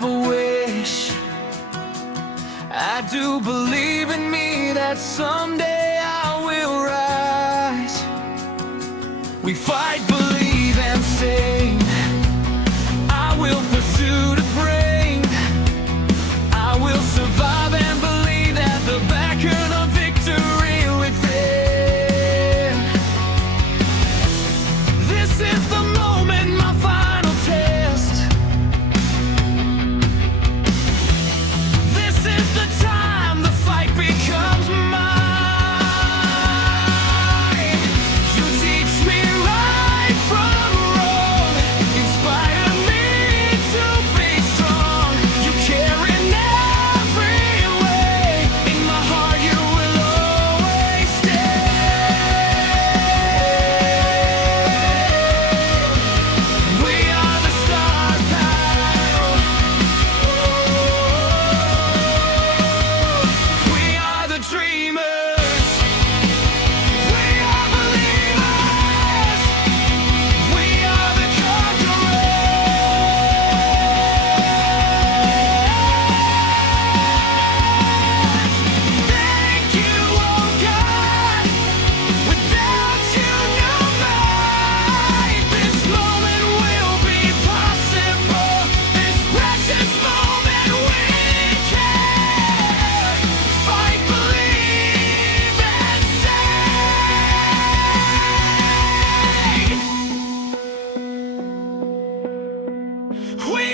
have a wish. I do believe in me that someday I will rise. We fight, believe, and sing. I will pursue the brave. I will survive and believe that the beacon of victory within. This is the moment, my final test. This is the time the fight becomes mine. You teach me right from wrong, inspire me to be strong. You care in every way, in my heart you will always stay. We are the star power. We are the dreamers. We are believers. We are the conquerors. Thank you, oh God. Without you, no might. This moment will be possible. This precious moment we can fight, believe, and say. We